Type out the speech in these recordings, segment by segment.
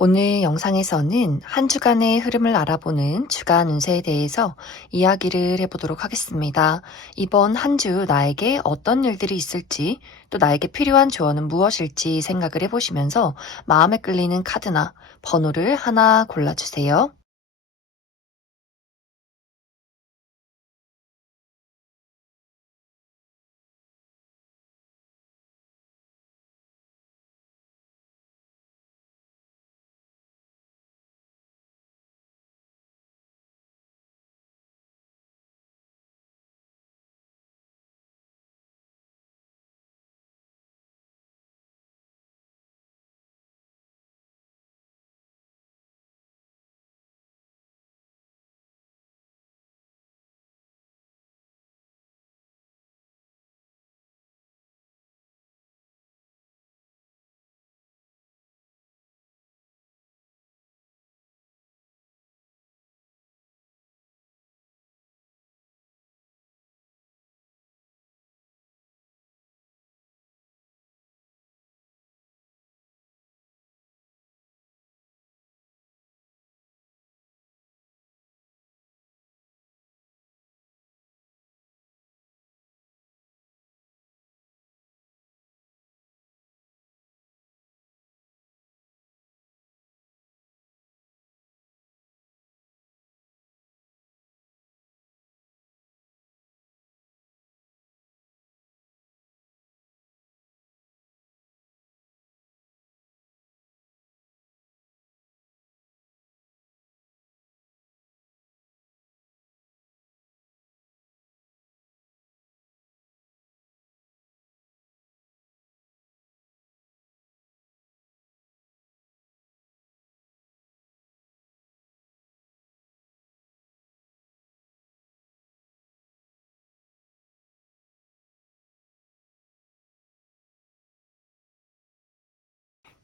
오늘 영상에서는 한 주간의 흐름을 알아보는 주간 운세에 대해서 이야기를 해보도록 하겠습니다. 이번 한 주 나에게 어떤 일들이 있을지 또 나에게 필요한 조언은 무엇일지 생각을 해보시면서 마음에 끌리는 카드나 번호를 하나 골라주세요.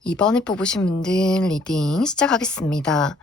이번에 뽑으신 분들 리딩 시작하겠습니다.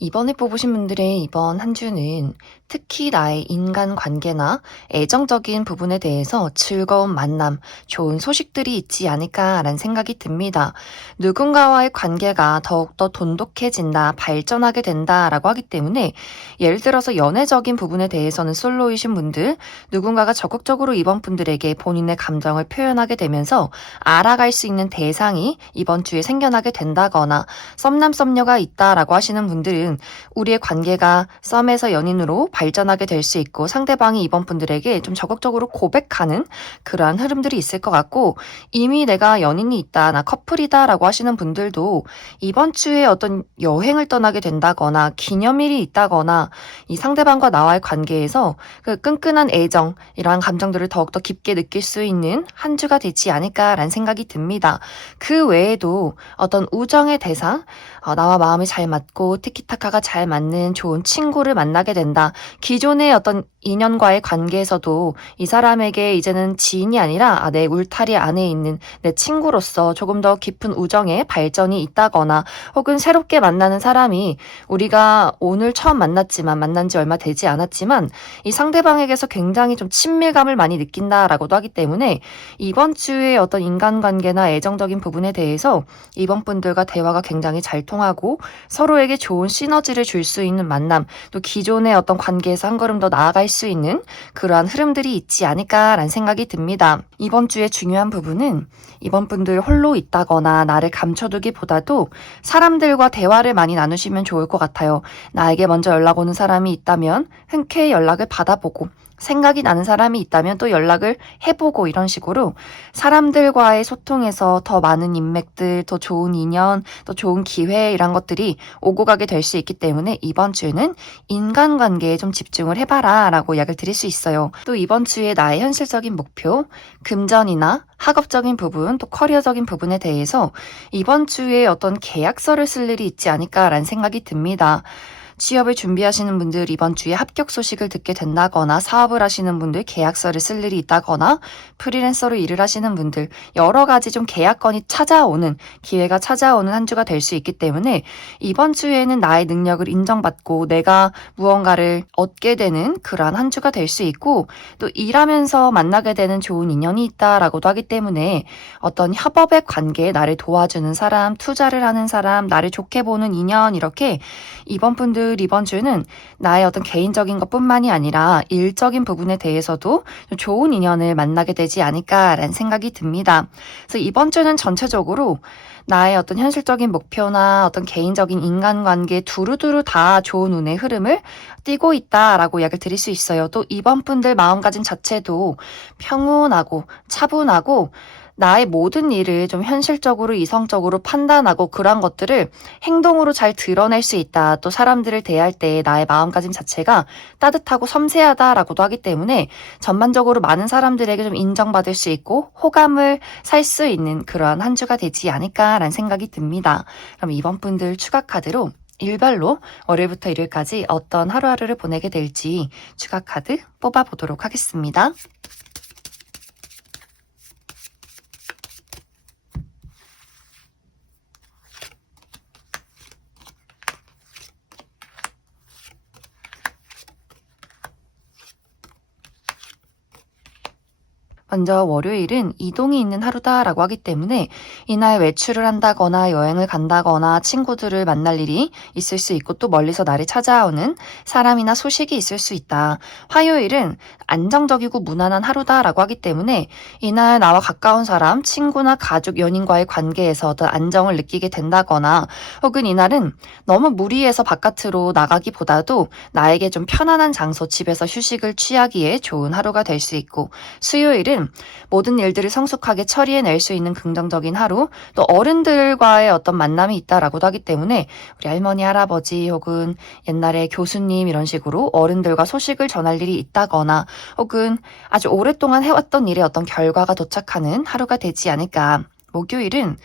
이번에 뽑으신 분들의 이번 한 주는 특히 나의 인간 관계나 애정적인 부분에 대해서 즐거운 만남, 좋은 소식들이 있지 않을까라는 생각이 듭니다. 누군가와의 관계가 더욱더 돈독해진다, 발전하게 된다라고 하기 때문에 예를 들어서 연애적인 부분에 대해서는 솔로이신 분들, 누군가가 적극적으로 이번 분들에게 본인의 감정을 표현하게 되면서 알아갈 수 있는 대상이 이번 주에 생겨나게 된다거나 썸남 썸녀가 있다라고 하시는 분들은 우리의 관계가 썸에서 연인으로 발전하게 될 수 있고 상대방이 이번 분들에게 좀 적극적으로 고백하는 그러한 흐름들이 있을 것 같고 이미 내가 연인이 있다, 나 커플이다 라고 하시는 분들도 이번 주에 어떤 여행을 떠나게 된다거나 기념일이 있다거나 이 상대방과 나와의 관계에서 그 끈끈한 애정, 이러한 감정들을 더욱더 깊게 느낄 수 있는 한 주가 되지 않을까라는 생각이 듭니다. 그 외에도 어떤 우정의 대상, 어, 나와 마음이 잘 맞고 티키타 카가 잘 맞는 좋은 친구를 만나게 된다. 기존의 어떤 인연과의 관계에서도 이 사람에게 이제는 지인이 아니라 아, 내 울타리 안에 있는 내 친구로서 조금 더 깊은 우정의 발전이 있다거나 혹은 새롭게 만나는 사람이 우리가 오늘 처음 만났지만 만난 지 얼마 되지 않았지만 이 상대방에게서 굉장히 좀 친밀감을 많이 느낀다라고도 하기 때문에 이번 주에 어떤 인간관계나 애정적인 부분에 대해서 이번 분들과 대화가 굉장히 잘 통하고 서로에게 좋은 시 너지를 줄 수 있는 만남 또 기존의 어떤 관계에서 한 걸음 더 나아갈 수 있는 그러한 흐름들이 있지 않을까라는 생각이 듭니다. 이번 주에 중요한 부분은 이번 분들 홀로 있다거나 나를 감춰두기보다도 사람들과 대화를 많이 나누시면 좋을 것 같아요. 나에게 먼저 연락 오는 사람이 있다면 흔쾌히 연락을 받아보고 생각이 나는 사람이 있다면 또 연락을 해보고 이런 식으로 사람들과의 소통에서 더 많은 인맥들, 더 좋은 인연, 더 좋은 기회 이런 것들이 오고 가게 될 수 있기 때문에 이번 주는 인간관계에 좀 집중을 해봐라 라고 약을 드릴 수 있어요. 또 이번 주에 나의 현실적인 목표, 금전이나 학업적인 부분, 또 커리어적인 부분에 대해서 이번 주에 어떤 계약서를 쓸 일이 있지 않을까라는 생각이 듭니다. 취업을 준비하시는 분들 이번 주에 합격 소식을 듣게 된다거나 사업을 하시는 분들 계약서를 쓸 일이 있다거나 프리랜서로 일을 하시는 분들 여러 가지 좀 계약건이 찾아오는 기회가 찾아오는 한 주가 될 수 있기 때문에 이번 주에는 나의 능력을 인정받고 내가 무언가를 얻게 되는 그러한 한 주가 될 수 있고 또 일하면서 만나게 되는 좋은 인연이 있다라고도 하기 때문에 어떤 협업의 관계에 나를 도와주는 사람, 투자를 하는 사람, 나를 좋게 보는 인연 이렇게 이번 분들 이번 주는 나의 어떤 개인적인 것뿐만이 아니라 일적인 부분에 대해서도 좀 좋은 인연을 만나게 되지 않을까라는 생각이 듭니다. 그래서 이번 주는 전체적으로 나의 어떤 현실적인 목표나 어떤 개인적인 인간관계 두루두루 다 좋은 운의 흐름을 띠고 있다라고 이야기를 드릴 수 있어요. 또 이번 분들 마음가짐 자체도 평온하고 차분하고 나의 모든 일을 좀 현실적으로 이성적으로 판단하고 그러한 것들을 행동으로 잘 드러낼 수 있다. 또 사람들을 대할 때 나의 마음가짐 자체가 따뜻하고 섬세하다라고도 하기 때문에 전반적으로 많은 사람들에게 좀 인정받을 수 있고 호감을 살 수 있는 그러한 한 주가 되지 않을까라는 생각이 듭니다. 그럼 이번 분들 추가 카드로 일별로 월요일부터 일요일까지 어떤 하루하루를 보내게 될지 추가 카드 뽑아보도록 하겠습니다. 먼저 월요일은 이동이 있는 하루다라고 하기 때문에 이날 외출을 한다거나 여행을 간다거나 친구들을 만날 일이 있을 수 있고 또 멀리서 나를 찾아오는 사람이나 소식이 있을 수 있다. 화요일은 안정적이고 무난한 하루다라고 하기 때문에 이날 나와 가까운 사람, 친구나 가족, 연인과의 관계에서 어떤 안정을 느끼게 된다거나 혹은 이날은 너무 무리해서 바깥으로 나가기보다도 나에게 좀 편안한 장소, 집에서 휴식을 취하기에 좋은 하루가 될 수 있고 수요일은 모든 일들을 성숙하게 처리해낼 수 있는 긍정적인 하루, 또 어른들과의 어떤 만남이 있다라고도 하기 때문에 우리 할머니, 할아버지 혹은 옛날에 교수님 이런 식으로 어른들과 소식을 전할 일이 있다거나 혹은 아주 오랫동안 해왔던 일에 어떤 결과가 도착하는 하루가 되지 않을까. 목요일은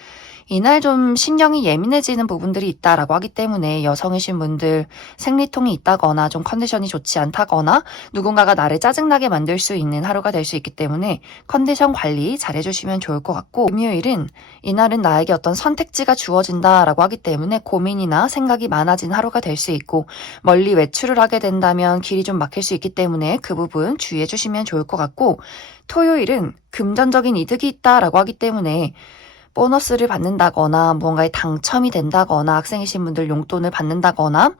이날 좀 신경이 예민해지는 부분들이 있다라고 하기 때문에 여성이신 분들 생리통이 있다거나 좀 컨디션이 좋지 않다거나 누군가가 나를 짜증나게 만들 수 있는 하루가 될 수 있기 때문에 컨디션 관리 잘 해주시면 좋을 것 같고 금요일은 이날은 나에게 어떤 선택지가 주어진다라고 하기 때문에 고민이나 생각이 많아진 하루가 될 수 있고 멀리 외출을 하게 된다면 길이 좀 막힐 수 있기 때문에 그 부분 주의해 주시면 좋을 것 같고 토요일은 금전적인 이득이 있다라고 하기 때문에 보너스를 받는다거나 무언가에 당첨이 된다거나 학생이신 분들 용돈을 받는다거나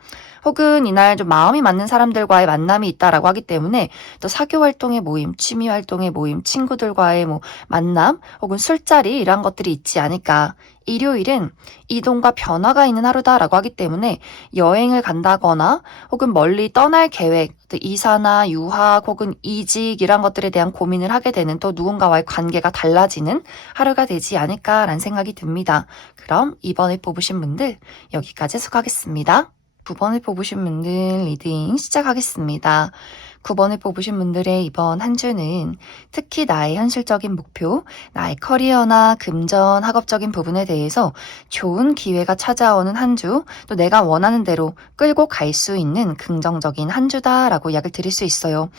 혹은 이날 좀 마음이 맞는 사람들과의 만남이 있다라고 하기 때문에 또 사교 활동의 모임, 취미 활동의 모임, 친구들과의 뭐 만남 혹은 술자리 이런 것들이 있지 않을까. 일요일은 이동과 변화가 있는 하루다라고 하기 때문에 여행을 간다거나 혹은 멀리 떠날 계획, 이사나 유학 혹은 이직 이런 것들에 대한 고민을 하게 되는 또 누군가와의 관계가 달라지는 하루가 되지 않을까라는 생각이 듭니다. 그럼 이번에 뽑으신 분들 여기까지 수고하겠습니다. 9번을 뽑으신 분들 리딩 시작하겠습니다. 9번을 뽑으신 분들의 이번 한 주는 특히 나의 현실적인 목표, 나의 커리어나 금전, 학업적인 부분에 대해서 좋은 기회가 찾아오는 한 주, 또 내가 원하는 대로 끌고 갈 수 있는 긍정적인 한 주다라고 이야기를 드릴 수 있어요.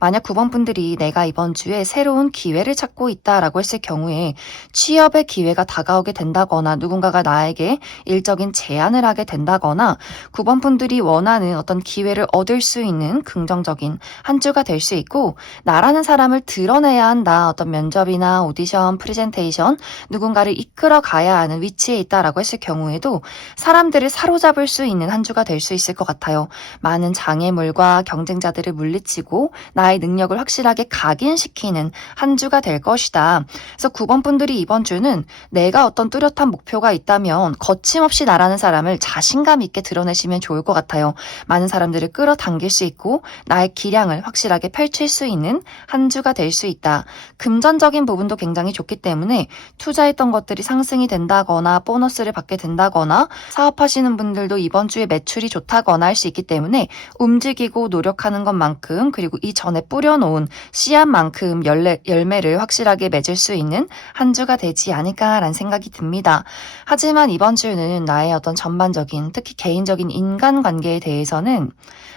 만약 9번 분들이 내가 이번 주에 새로운 기회를 찾고 있다라고 했을 경우에 취업의 기회가 다가오게 된다거나 누군가가 나에게 일적인 제안을 하게 된다거나 9번 분들이 원하는 어떤 기회를 얻을 수 있는 긍정적인 한 주가 될 수 있고 나라는 사람을 드러내야 한다. 어떤 면접이나 오디션, 프레젠테이션 누군가를 이끌어 가야 하는 위치에 있다라고 했을 경우에도 사람들을 사로잡을 수 있는 한 주가 될 수 있을 것 같아요. 많은 장애물과 경쟁자들을 물리치고 나의 능력을 확실하게 각인시키는 한 주가 될 것이다. 그래서 9번 분들이 이번 주는 내가 어떤 뚜렷한 목표가 있다면 거침없이 나라는 사람을 자신감 있게 드러내시면 좋을 것 같아요. 많은 사람들을 끌어당길 수 있고 나의 기량 기량을 확실하게 펼칠 수 있는 한 주가 될 수 있다. 금전적인 부분도 굉장히 좋기 때문에 투자했던 것들이 상승이 된다거나 보너스를 받게 된다거나 사업하시는 분들도 이번 주에 매출이 좋다거나 할 수 있기 때문에 움직이고 노력하는 것만큼 그리고 이전에 뿌려놓은 씨앗만큼 열매, 열매를 확실하게 맺을 수 있는 한 주가 되지 않을까라는 생각이 듭니다. 하지만 이번 주는 나의 어떤 전반적인 특히 개인적인 인간관계에 대해서는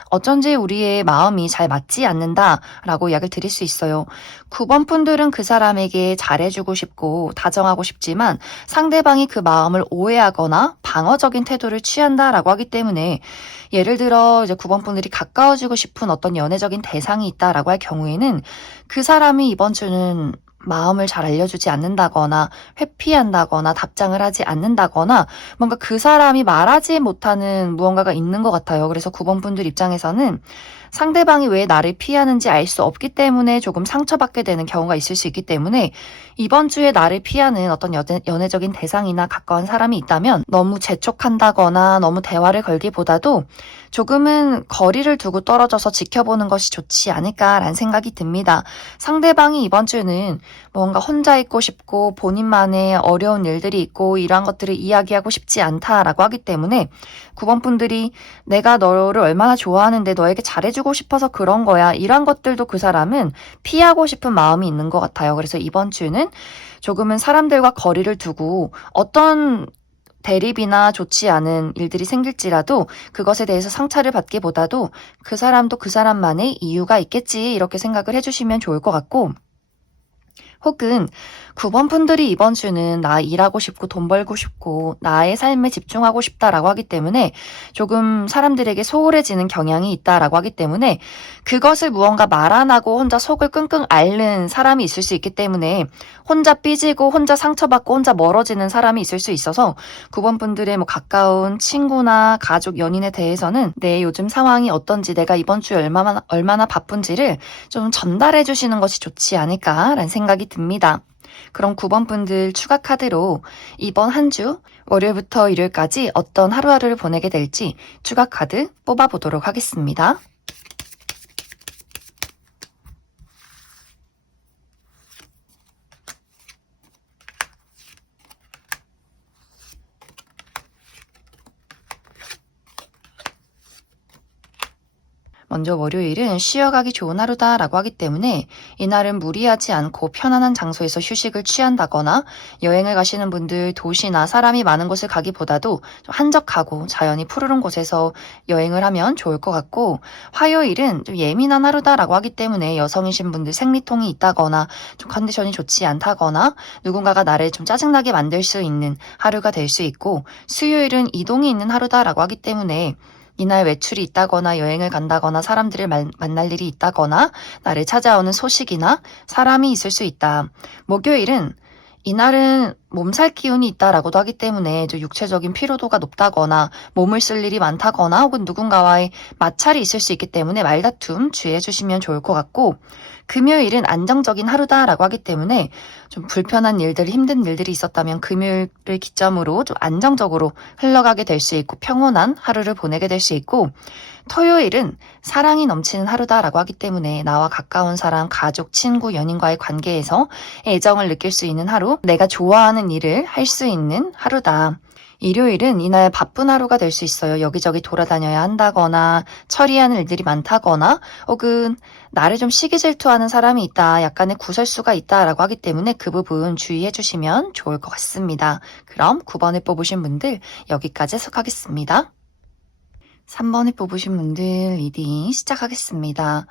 어쩐지 우리의 마음이 잘 맞지 않는다 라고 이야기를 드릴 수 있어요. 9번 분들은 그 사람에게 잘해주고 싶고 다정하고 싶지만 상대방이 그 마음을 오해하거나 방어적인 태도를 취한다 라고 하기 때문에 예를 들어 이제 9번 분들이 가까워지고 싶은 어떤 연애적인 대상이 있다라고 할 경우에는 그 사람이 이번 주는 마음을 잘 알려주지 않는다거나 회피한다거나 답장을 하지 않는다거나 뭔가 그 사람이 말하지 못하는 무언가가 있는 것 같아요. 그래서 9번 분들 입장에서는 상대방이 왜 나를 피하는지 알 수 없기 때문에 조금 상처받게 되는 경우가 있을 수 있기 때문에 이번 주에 나를 피하는 어떤 연애, 연애적인 대상이나 가까운 사람이 있다면 너무 재촉한다거나 너무 대화를 걸기보다도 조금은 거리를 두고 떨어져서 지켜보는 것이 좋지 않을까라는 생각이 듭니다. 상대방이 이번 주는 뭔가 혼자 있고 싶고 본인만의 어려운 일들이 있고 이러한 것들을 이야기하고 싶지 않다라고 하기 때문에 9번 분들이 내가 너를 얼마나 좋아하는데 너에게 잘해주 고 싶어서 그런 거야. 이런 것들도 그 사람은 피하고 싶은 마음이 있는 것 같아요. 그래서 이번 주는 조금은 사람들과 거리를 두고 어떤 대립이나 좋지 않은 일들이 생길지라도 그것에 대해서 상처를 받기보다도 그 사람도 그 사람만의 이유가 있겠지 이렇게 생각을 해주시면 좋을 것 같고 혹은 9번 분들이 이번 주는 나 일하고 싶고 돈 벌고 싶고 나의 삶에 집중하고 싶다라고 하기 때문에 조금 사람들에게 소홀해지는 경향이 있다라고 하기 때문에 그것을 무언가 말 안 하고 혼자 속을 끙끙 앓는 사람이 있을 수 있기 때문에 혼자 삐지고 혼자 상처받고 혼자 멀어지는 사람이 있을 수 있어서 9번 분들의 뭐 가까운 친구나 가족 연인에 대해서는 내 요즘 상황이 어떤지 내가 이번 주에 얼마나 얼마나 바쁜지를 좀 전달해 주시는 것이 좋지 않을까라는 생각이 듭니다. 그럼 9번 분들 추가 카드로 이번 한 주 월요일부터 일요일까지 어떤 하루하루를 보내게 될지 추가 카드 뽑아보도록 하겠습니다. 먼저 월요일은 쉬어가기 좋은 하루다라고 하기 때문에 이날은 무리하지 않고 편안한 장소에서 휴식을 취한다거나 여행을 가시는 분들 도시나 사람이 많은 곳을 가기보다도 좀 한적하고 자연이 푸르른 곳에서 여행을 하면 좋을 것 같고 화요일은 좀 예민한 하루다라고 하기 때문에 여성이신 분들 생리통이 있다거나 좀 컨디션이 좋지 않다거나 누군가가 나를 좀 짜증나게 만들 수 있는 하루가 될 수 있고 수요일은 이동이 있는 하루다라고 하기 때문에 이날 외출이 있다거나 여행을 간다거나 사람들을 만, 만날 일이 있다거나 나를 찾아오는 소식이나 사람이 있을 수 있다. 목요일은 이날은 몸살 기운이 있다라고도 하기 때문에 좀 육체적인 피로도가 높다거나 몸을 쓸 일이 많다거나 혹은 누군가와의 마찰이 있을 수 있기 때문에 말다툼 주의해 주시면 좋을 것 같고 금요일은 안정적인 하루다라고 하기 때문에 좀 불편한 일들, 힘든 일들이 있었다면 금요일을 기점으로 좀 안정적으로 흘러가게 될 수 있고 평온한 하루를 보내게 될 수 있고 토요일은 사랑이 넘치는 하루다라고 하기 때문에 나와 가까운 사람, 가족, 친구, 연인과의 관계에서 애정을 느낄 수 있는 하루, 내가 좋아하는 일을 할 수 있는 하루다. 일요일은 이날 바쁜 하루가 될 수 있어요. 여기저기 돌아다녀야 한다거나 처리하는 일들이 많다거나 혹은 나를 좀 시기 질투하는 사람이 있다. 약간의 구설수가 있다라고 하기 때문에 그 부분 주의해 주시면 좋을 것 같습니다. 그럼 9번을 뽑으신 분들 여기까지 해석하겠습니다. 3번을 뽑으신 분들 리딩 시작하겠습니다.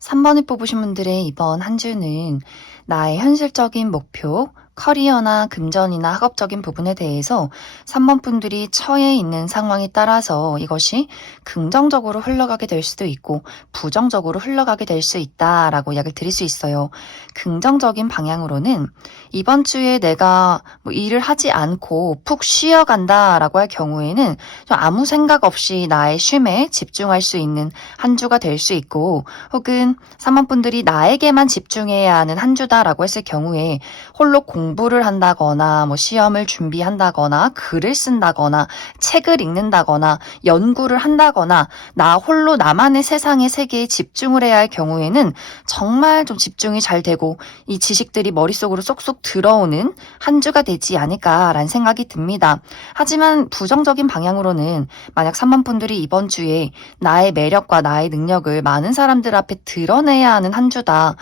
3번을 뽑으신 분들의 이번 한 주는 나의 현실적인 목표, 커리어나 금전이나 학업적인 부분에 대해서 3번 분들이 처해 있는 상황에 따라서 이것이 긍정적으로 흘러가게 될 수도 있고 부정적으로 흘러가게 될 수 있다라고 이야기를 드릴 수 있어요. 긍정적인 방향으로는 이번 주에 내가 뭐 일을 하지 않고 푹 쉬어간다라고 할 경우에는 좀 아무 생각 없이 나의 쉼에 집중할 수 있는 한 주가 될 수 있고 혹은 3번 분들이 나에게만 집중해야 하는 한 주다라고 했을 경우에 홀로 공 공부를 한다거나 뭐 시험을 준비한다거나 글을 쓴다거나 책을 읽는다거나 연구를 한다거나 나 홀로 나만의 세상의 세계에 집중을 해야 할 경우에는 정말 좀 집중이 잘 되고 이 지식들이 머릿속으로 쏙쏙 들어오는 한 주가 되지 않을까라는 생각이 듭니다. 하지만 부정적인 방향으로는 만약 3만 분들이 이번 주에 나의 매력과 나의 능력을 많은 사람들 앞에 드러내야 하는 한 주다.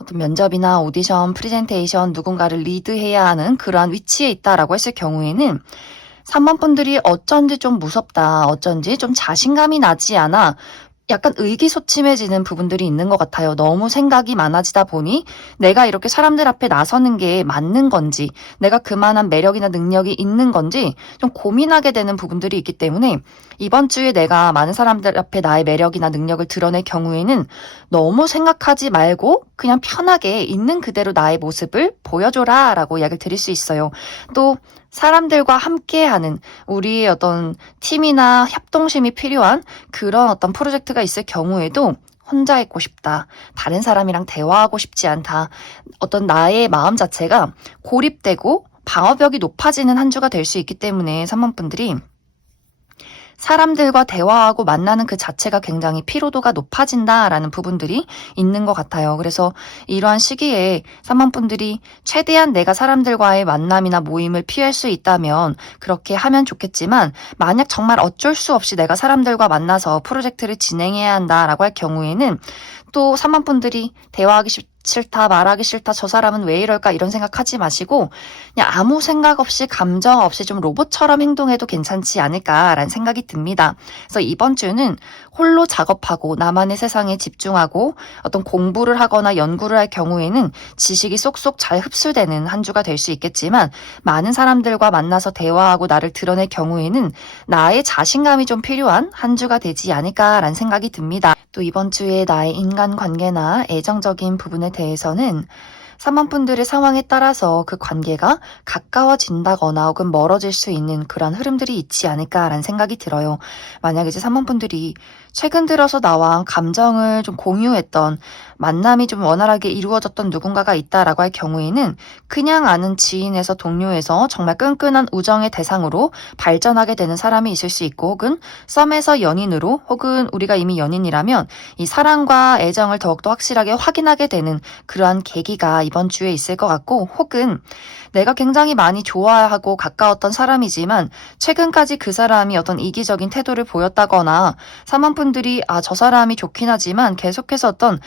어떤 면접이나 오디션, 프리젠테이션 누군가를 리드해야 하는 그러한 위치에 있다라고 했을 경우에는 3만 분들이 어쩐지 좀 무섭다, 어쩐지 좀 자신감이 나지 않아 약간 의기소침해지는 부분들이 있는 것 같아요. 너무 생각이 많아지다 보니 내가 이렇게 사람들 앞에 나서는 게 맞는 건지, 내가 그만한 매력이나 능력이 있는 건지 좀 고민하게 되는 부분들이 있기 때문에 이번 주에 내가 많은 사람들 앞에 나의 매력이나 능력을 드러낼 경우에는 너무 생각하지 말고 그냥 편하게 있는 그대로 나의 모습을 보여줘라 라고 이야기를 드릴 수 있어요. 또 사람들과 함께하는 우리의 어떤 팀이나 협동심이 필요한 그런 어떤 프로젝트가 있을 경우에도 혼자 있고 싶다. 다른 사람이랑 대화하고 싶지 않다. 어떤 나의 마음 자체가 고립되고 방어벽이 높아지는 한 주가 될 수 있기 때문에 3번 분들이 사람들과 대화하고 만나는 그 자체가 굉장히 피로도가 높아진다라는 부분들이 있는 것 같아요. 그래서 이러한 시기에 3만 분들이 최대한 내가 사람들과의 만남이나 모임을 피할 수 있다면 그렇게 하면 좋겠지만 만약 정말 어쩔 수 없이 내가 사람들과 만나서 프로젝트를 진행해야 한다라고 할 경우에는 또 3만 분들이 대화하기 싫 싫다, 말하기 싫다, 저 사람은 왜 이럴까 이런 생각하지 마시고 그냥 아무 생각 없이 감정 없이 좀 로봇처럼 행동해도 괜찮지 않을까라는 생각이 듭니다. 그래서 이번 주는 홀로 작업하고 나만의 세상에 집중하고 어떤 공부를 하거나 연구를 할 경우에는 지식이 쏙쏙 잘 흡수되는 한 주가 될 수 있겠지만 많은 사람들과 만나서 대화하고 나를 드러낼 경우에는 나의 자신감이 좀 필요한 한 주가 되지 않을까라는 생각이 듭니다. 또 이번 주에 나의 인간관계나 애정적인 부분에 대해서는 3만 분들의 상황에 따라서 그 관계가 가까워진다거나 혹은 멀어질 수 있는 그런 흐름들이 있지 않을까라는 생각이 들어요. 만약 이제 3만 분들이 최근 들어서 나와 감정을 좀 공유했던 만남이 좀 원활하게 이루어졌던 누군가가 있다라고 할 경우에는 그냥 아는 지인에서 동료에서 정말 끈끈한 우정의 대상으로 발전하게 되는 사람이 있을 수 있고 혹은 썸에서 연인으로 혹은 우리가 이미 연인이라면 이 사랑과 애정을 더욱더 확실하게 확인하게 되는 그러한 계기가 이번 주에 있을 것 같고 혹은 내가 굉장히 많이 좋아하고 가까웠던 사람이지만 최근까지 그 사람이 어떤 이기적인 태도를 보였다거나 사만분들이 아 저 사람이 좋긴 하지만 계속해서 어떤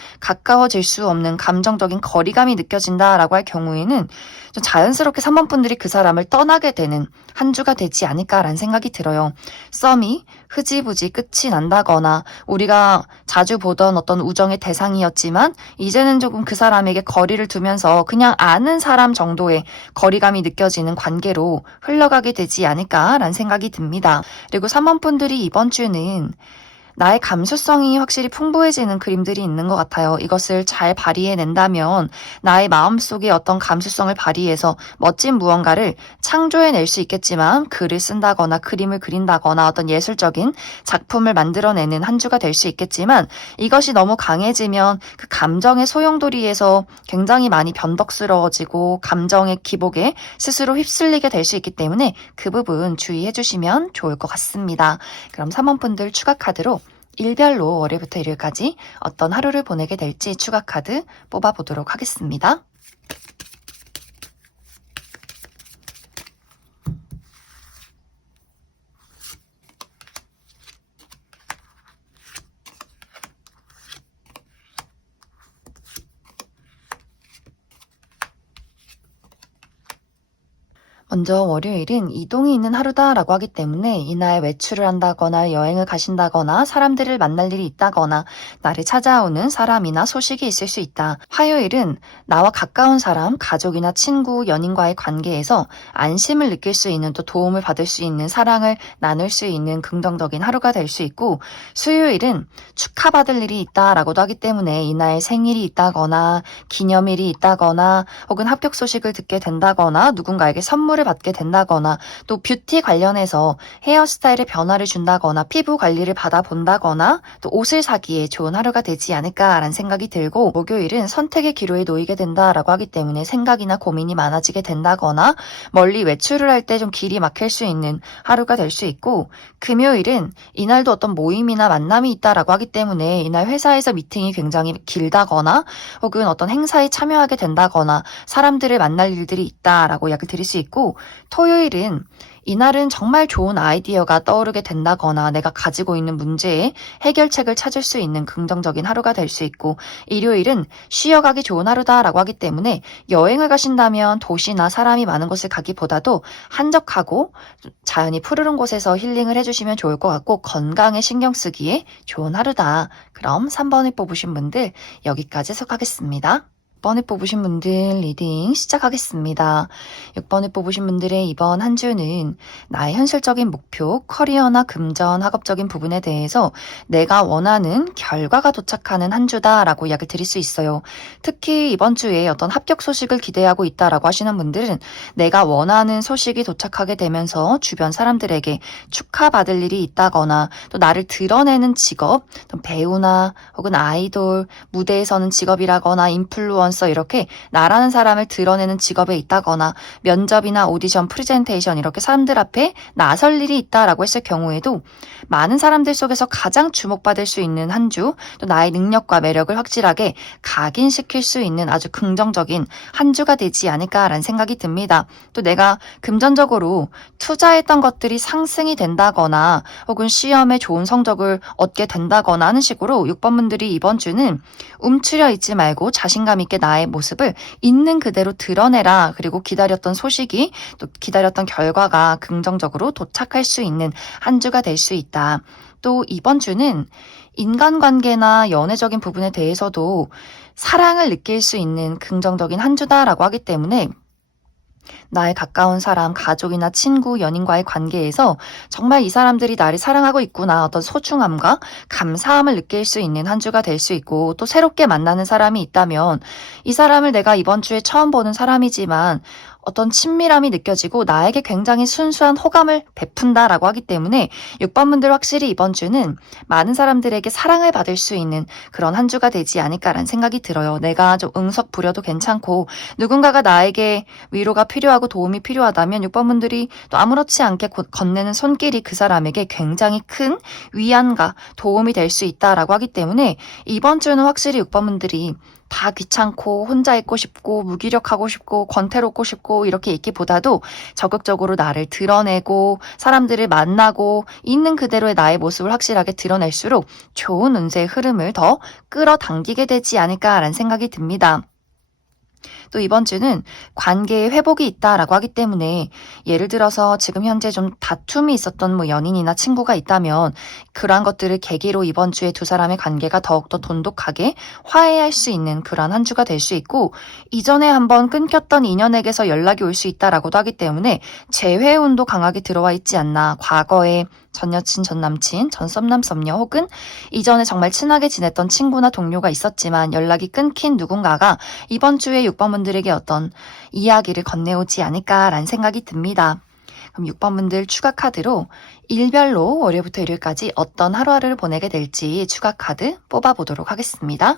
가까워질 수 없는 감정적인 거리감이 느껴진다라고 할 경우에는 좀 자연스럽게 3번 분들이 그 사람을 떠나게 되는 한 주가 되지 않을까라는 생각이 들어요. 썸이 흐지부지 끝이 난다거나 우리가 자주 보던 어떤 우정의 대상이었지만 이제는 조금 그 사람에게 거리를 두면서 그냥 아는 사람 정도의 거리감이 느껴지는 관계로 흘러가게 되지 않을까라는 생각이 듭니다. 그리고 3번 분들이 이번 주는 나의 감수성이 확실히 풍부해지는 그림들이 있는 것 같아요. 이것을 잘 발휘해낸다면 나의 마음속에 어떤 감수성을 발휘해서 멋진 무언가를 창조해낼 수 있겠지만 글을 쓴다거나 그림을 그린다거나 어떤 예술적인 작품을 만들어내는 한 주가 될 수 있겠지만 이것이 너무 강해지면 그 감정의 소용돌이에서 굉장히 많이 변덕스러워지고 감정의 기복에 스스로 휩쓸리게 될 수 있기 때문에 그 부분 주의해 주시면 좋을 것 같습니다. 그럼 3원분들 추가 카드로 일별로 월요일부터 일요일까지 어떤 하루를 보내게 될지 추가 카드 뽑아보도록 하겠습니다. 먼저 월요일은 이동이 있는 하루다라고 하기 때문에 이날 외출을 한다거나 여행을 가신다거나 사람들을 만날 일이 있다거나 나를 찾아오는 사람이나 소식이 있을 수 있다. 화요일은 나와 가까운 사람, 가족이나 친구, 연인과의 관계에서 안심을 느낄 수 있는 또 도움을 받을 수 있는 사랑을 나눌 수 있는 긍정적인 하루가 될 수 있고 수요일은 축하받을 일이 있다라고도 하기 때문에 이날 생일이 있다거나 기념일이 있다거나 혹은 합격 소식을 듣게 된다거나 누군가에게 선물을 선물을 받게 된다거나 또 뷰티 관련해서 헤어스타일의 변화를 준다거나 피부 관리를 받아본다거나 또 옷을 사기에 좋은 하루가 되지 않을까라는 생각이 들고 목요일은 선택의 기로에 놓이게 된다라고 하기 때문에 생각이나 고민이 많아지게 된다거나 멀리 외출을 할 때 좀 길이 막힐 수 있는 하루가 될 수 있고 금요일은 이날도 어떤 모임이나 만남이 있다라고 하기 때문에 이날 회사에서 미팅이 굉장히 길다거나 혹은 어떤 행사에 참여하게 된다거나 사람들을 만날 일들이 있다라고 약을 드릴 수 있고 토요일은 이날은 정말 좋은 아이디어가 떠오르게 된다거나 내가 가지고 있는 문제에 해결책을 찾을 수 있는 긍정적인 하루가 될 수 있고 일요일은 쉬어가기 좋은 하루다라고 하기 때문에 여행을 가신다면 도시나 사람이 많은 곳을 가기보다도 한적하고 자연이 푸르른 곳에서 힐링을 해주시면 좋을 것 같고 건강에 신경 쓰기에 좋은 하루다. 그럼 3번을 뽑으신 분들 여기까지 해석하겠습니다. 6번을 뽑으신 분들 리딩 시작하겠습니다. 6번을 뽑으신 분들의 이번 한 주는 나의 현실적인 목표, 커리어나 금전, 학업적인 부분에 대해서 내가 원하는 결과가 도착하는 한 주다라고 이야기를 드릴 수 있어요. 특히 이번 주에 어떤 합격 소식을 기대하고 있다라고 하시는 분들은 내가 원하는 소식이 도착하게 되면서 주변 사람들에게 축하받을 일이 있다거나 또 나를 드러내는 직업, 또 배우나 혹은 아이돌, 무대에서는 직업이라거나 인플루언서 이렇게 나라는 사람을 드러내는 직업에 있다거나 면접이나 오디션, 프레젠테이션 이렇게 사람들 앞에 나설 일이 있다라고 했을 경우에도 많은 사람들 속에서 가장 주목받을 수 있는 한 주, 또 나의 능력과 매력을 확실하게 각인시킬 수 있는 아주 긍정적인 한 주가 되지 않을까라는 생각이 듭니다. 또 내가 금전적으로 투자했던 것들이 상승이 된다거나 혹은 시험에 좋은 성적을 얻게 된다거나 하는 식으로 6번 분들이 이번 주는 움츠려 있지 말고 자신감 있게 나의 모습을 있는 그대로 드러내라. 그리고 기다렸던 소식이 또 기다렸던 결과가 긍정적으로 도착할 수 있는 한 주가 될 수 있다. 또 이번 주는 인간관계나 연애적인 부분에 대해서도 사랑을 느낄 수 있는 긍정적인 한 주다라고 하기 때문에 나의 가까운 사람, 가족이나 친구, 연인과의 관계에서 정말 이 사람들이 나를 사랑하고 있구나 어떤 소중함과 감사함을 느낄 수 있는 한 주가 될 수 있고 또 새롭게 만나는 사람이 있다면 이 사람을 내가 이번 주에 처음 보는 사람이지만 어떤 친밀함이 느껴지고 나에게 굉장히 순수한 호감을 베푼다라고 하기 때문에 6번분들 확실히 이번 주는 많은 사람들에게 사랑을 받을 수 있는 그런 한 주가 되지 않을까라는 생각이 들어요. 내가 좀 응석 부려도 괜찮고 누군가가 나에게 위로가 필요하고 도움이 필요하다면 6번분들이 또 아무렇지 않게 건네는 손길이 그 사람에게 굉장히 큰 위안과 도움이 될 수 있다라고 하기 때문에 이번 주는 확실히 6번분들이 다 귀찮고 혼자 있고 싶고 무기력하고 싶고 권태롭고 싶고 이렇게 있기보다도 적극적으로 나를 드러내고 사람들을 만나고 있는 그대로의 나의 모습을 확실하게 드러낼수록 좋은 운세의 흐름을 더 끌어당기게 되지 않을까라는 생각이 듭니다. 또 이번 주는 관계의 회복이 있다라고 하기 때문에 예를 들어서 지금 현재 좀 다툼이 있었던 뭐 연인이나 친구가 있다면 그러한 것들을 계기로 이번 주에 두 사람의 관계가 더욱더 돈독하게 화해할 수 있는 그러한 한 주가 될 수 있고 이전에 한번 끊겼던 인연에게서 연락이 올 수 있다라고도 하기 때문에 재회운도 강하게 들어와 있지 않나. 과거에 전 여친, 전 남친, 전 썸남, 썸녀 혹은 이전에 정말 친하게 지냈던 친구나 동료가 있었지만 연락이 끊긴 누군가가 이번 주에 6번분들에게 어떤 이야기를 건네오지 않을까라는 생각이 듭니다. 그럼 6번분들 추가 카드로 일별로 월요일부터 일요일까지 어떤 하루하루를 보내게 될지 추가 카드 뽑아보도록 하겠습니다.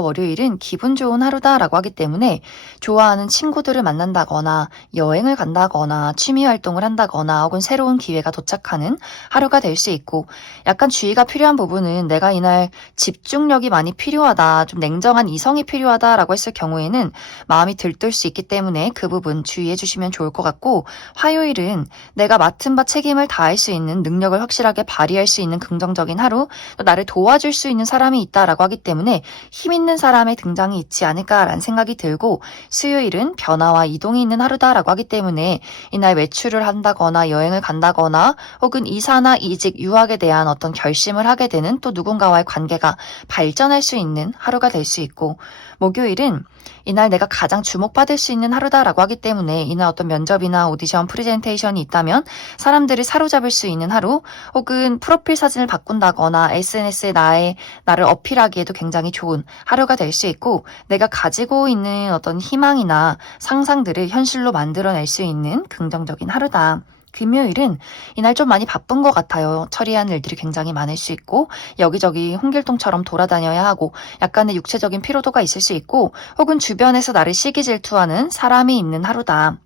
월요일은 기분 좋은 하루다라고 하기 때문에 좋아하는 친구들을 만난다거나 여행을 간다거나 취미 활동을 한다거나 혹은 새로운 기회가 도착하는 하루가 될 수 있고 약간 주의가 필요한 부분은 내가 이날 집중력이 많이 필요하다 좀 냉정한 이성이 필요하다라고 했을 경우에는 마음이 들뜰 수 있기 때문에 그 부분 주의해 주시면 좋을 것 같고 화요일은 내가 맡은 바 책임을 다할 수 있는 능력을 확실하게 발휘할 수 있는 긍정적인 하루 또 나를 도와줄 수 있는 사람이 있다라고 하기 때문에 힘 있는 사람의 등장이 있지 않을까라는 생각이 들고 수요일은 변화와 이동이 있는 하루다라고 하기 때문에 이날 외출을 한다거나 여행을 간다거나 혹은 이사나 이직, 유학에 대한 어떤 결심을 하게 되는 또 누군가와의 관계가 발전할 수 있는 하루가 될 수 있고 목요일은 이날 내가 가장 주목받을 수 있는 하루다라고 하기 때문에 이날 어떤 면접이나 오디션, 프레젠테이션이 있다면 사람들을 사로잡을 수 있는 하루 혹은 프로필 사진을 바꾼다거나 SNS에 나의 나를 어필하기에도 굉장히 좋은 하루가 될 수 있고 내가 가지고 있는 어떤 희망이나 상상들을 현실로 만들어낼 수 있는 긍정적인 하루다. 금요일은 이날 좀 많이 바쁜 것 같아요. 처리할 일들이 굉장히 많을 수 있고 여기저기 홍길동처럼 돌아다녀야 하고 약간의 육체적인 피로도가 있을 수 있고 혹은 주변에서 나를 시기 질투하는 사람이 있는 하루다.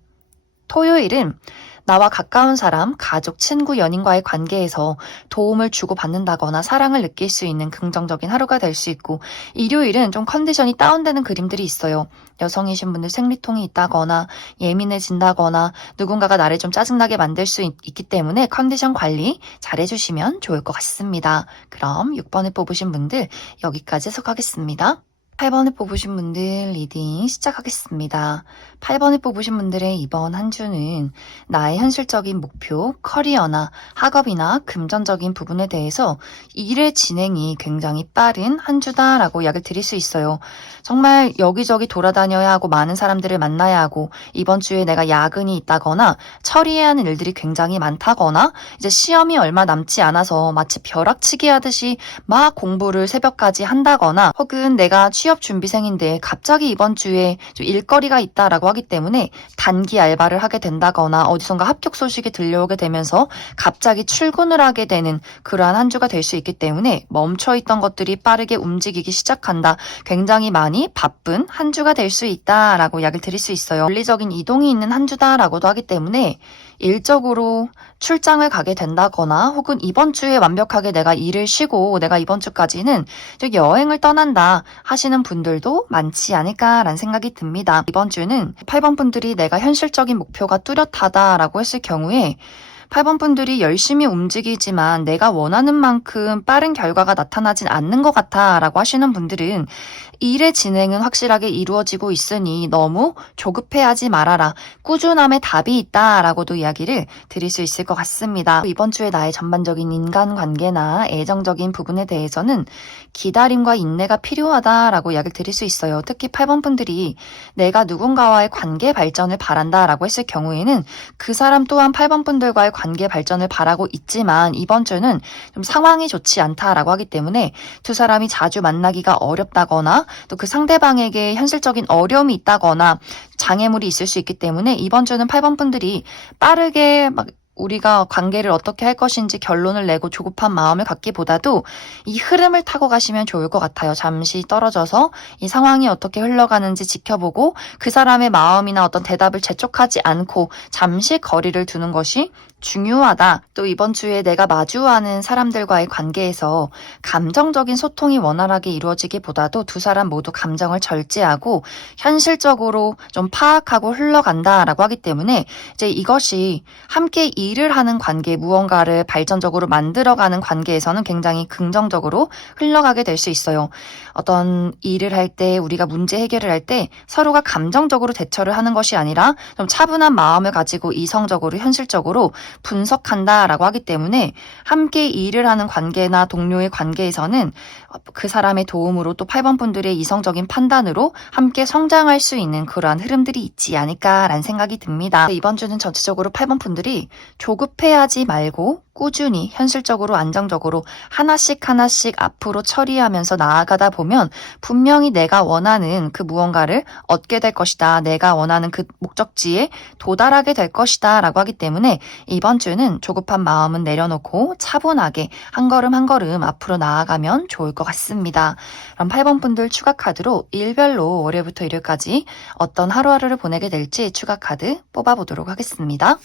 토요일은 나와 가까운 사람, 가족, 친구, 연인과의 관계에서 도움을 주고받는다거나 사랑을 느낄 수 있는 긍정적인 하루가 될 수 있고, 일요일은 좀 컨디션이 다운되는 그림들이 있어요. 여성이신 분들 생리통이 있다거나, 예민해진다거나, 누군가가 나를 좀 짜증나게 만들 수 있, 기 때문에 컨디션 관리 잘 해주시면 좋을 것 같습니다. 그럼 6번을 뽑으신 분들 여기까지 해석하겠습니다. 8번을 뽑으신 분들 리딩 시작하겠습니다. 8번을 뽑으신 분들의 이번 한 주는 나의 현실적인 목표, 커리어나 학업이나 금전적인 부분에 대해서 일의 진행이 굉장히 빠른 한 주다라고 이야기를 드릴 수 있어요. 정말 여기저기 돌아다녀야 하고 많은 사람들을 만나야 하고 이번 주에 내가 야근이 있다거나 처리해야 하는 일들이 굉장히 많다거나 이제 시험이 얼마 남지 않아서 마치 벼락치기 하듯이 막 공부를 새벽까지 한다거나 혹은 내가 취업 준비생인데 갑자기 이번 주에 좀 일거리가 있다라고 하기 때문에 단기 알바를 하게 된다거나 어디선가 합격 소식이 들려오게 되면서 갑자기 출근을 하게 되는 그러한 한 주가 될 수 있기 때문에 멈춰 있던 것들이 빠르게 움직이기 시작한다. 굉장히 많이 바쁜 한 주가 될 수 있다라고 이야기를 드릴 수 있어요. 물리적인 이동이 있는 한 주다라고도 하기 때문에 일적으로 출장을 가게 된다거나 혹은 이번 주에 완벽하게 내가 일을 쉬고 내가 이번 주까지는 좀 여행을 떠난다 하시는 분들도 많지 않을까라는 생각이 듭니다. 이번 주는 8번 분들이 내가 현실적인 목표가 뚜렷하다라고 했을 경우에 8번 분들이 열심히 움직이지만 내가 원하는 만큼 빠른 결과가 나타나진 않는 것 같아 라고 하시는 분들은 일의 진행은 확실하게 이루어지고 있으니 너무 조급해하지 말아라. 꾸준함의 답이 있다 라고도 이야기를 드릴 수 있을 것 같습니다. 이번 주에 나의 전반적인 인간관계나 애정적인 부분에 대해서는 기다림과 인내가 필요하다 라고 이야기를 드릴 수 있어요. 특히 8번 분들이 내가 누군가와의 관계 발전을 바란다 라고 했을 경우에는 그 사람 또한 8번 분들과의 관계 발전을 바라고 있지만 이번 주는 좀 상황이 좋지 않다라고 하기 때문에 두 사람이 자주 만나기가 어렵다거나 또 그 상대방에게 현실적인 어려움이 있다거나 장애물이 있을 수 있기 때문에 이번 주는 8번 분들이 빠르게 막 우리가 관계를 어떻게 할 것인지 결론을 내고 조급한 마음을 갖기보다도 이 흐름을 타고 가시면 좋을 것 같아요. 잠시 떨어져서 이 상황이 어떻게 흘러가는지 지켜보고 그 사람의 마음이나 어떤 대답을 재촉하지 않고 잠시 거리를 두는 것이 중요하다. 또 이번 주에 내가 마주하는 사람들과의 관계에서 감정적인 소통이 원활하게 이루어지기보다도 두 사람 모두 감정을 절제하고 현실적으로 좀 파악하고 흘러간다라고 하기 때문에 이제 이것이 함께 일을 하는 관계, 무언가를 발전적으로 만들어가는 관계에서는 굉장히 긍정적으로 흘러가게 될 수 있어요. 어떤 일을 할 때 우리가 문제 해결을 할 때 서로가 감정적으로 대처를 하는 것이 아니라 좀 차분한 마음을 가지고 이성적으로 현실적으로 분석한다라고 하기 때문에 함께 일을 하는 관계나 동료의 관계에서는 그 사람의 도움으로 또 8번 분들의 이성적인 판단으로 함께 성장할 수 있는 그러한 흐름들이 있지 않을까라는 생각이 듭니다. 이번 주는 전체적으로 8번 분들이 조급해하지 말고 꾸준히 현실적으로 안정적으로 하나씩 하나씩 앞으로 처리하면서 나아가다 보면 분명히 내가 원하는 그 무언가를 얻게 될 것이다. 내가 원하는 그 목적지에 도달하게 될 것이다. 라고 하기 때문에 이번 주는 조급한 마음은 내려놓고 차분하게 한 걸음 한 걸음 앞으로 나아가면 좋을 것 같습니다. 그럼 8번 분들 추가 카드로 일별로 월요일부터 일요일까지 어떤 하루하루를 보내게 될지 추가 카드 뽑아보도록 하겠습니다.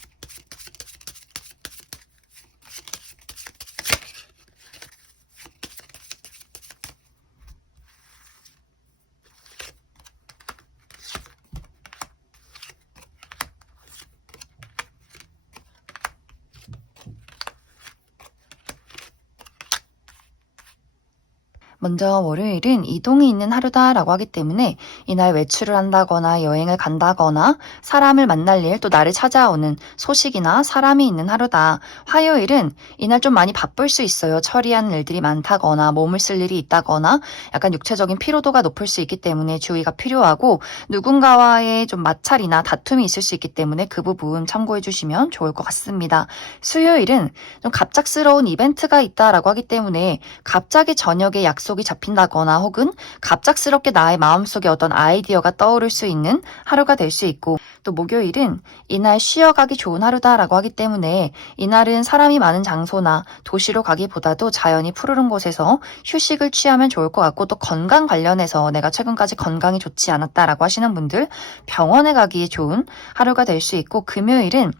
먼저 월요일은 이동이 있는 하루다라고 하기 때문에 이날 외출을 한다거나 여행을 간다거나 사람을 만날 일 또 나를 찾아오는 소식이나 사람이 있는 하루다. 화요일은 이날 좀 많이 바쁠 수 있어요. 처리하는 일들이 많다거나 몸을 쓸 일이 있다거나 약간 육체적인 피로도가 높을 수 있기 때문에 주의가 필요하고 누군가와의 좀 마찰이나 다툼이 있을 수 있기 때문에 그 부분 참고해 주시면 좋을 것 같습니다. 수요일은 좀 갑작스러운 이벤트가 있다라고 하기 때문에 갑자기 저녁에 약속 이 잡힌다거나 혹은 갑작스럽게 나의 마음속에 어떤 아이디어가 떠오를 수 있는 하루가 될 수 있고 또 목요일은 이날 쉬어가기 좋은 하루다라고 하기 때문에 이날은 사람이 많은 장소나 도시로 가기보다도 자연이 푸르른 곳에서 휴식을 취하면 좋을 것 같고 또 건강 관련해서 내가 최근까지 건강이 좋지 않았다라고 하시는 분들 병원에 가기에 좋은 하루가 될 수 있고 금요일은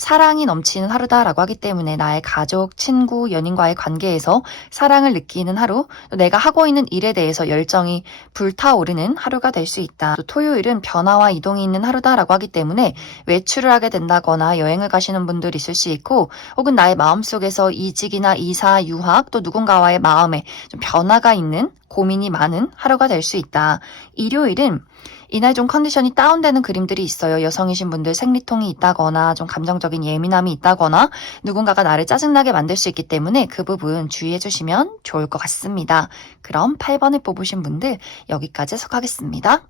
사랑이 넘치는 하루다라고 하기 때문에 나의 가족, 친구, 연인과의 관계에서 사랑을 느끼는 하루, 또 내가 하고 있는 일에 대해서 열정이 불타오르는 하루가 될 수 있다. 또 토요일은 변화와 이동이 있는 하루다라고 하기 때문에 외출을 하게 된다거나 여행을 가시는 분들 있을 수 있고 혹은 나의 마음속에서 이직이나 이사, 유학 또 누군가와의 마음에 좀 변화가 있는 고민이 많은 하루가 될 수 있다. 일요일은 이날 좀 컨디션이 다운되는 그림들이 있어요. 여성이신 분들 생리통이 있다거나 좀 감정적인 예민함이 있다거나 누군가가 나를 짜증나게 만들 수 있기 때문에 그 부분 주의해 주시면 좋을 것 같습니다. 그럼 8번을 뽑으신 분들 여기까지 해석하겠습니다.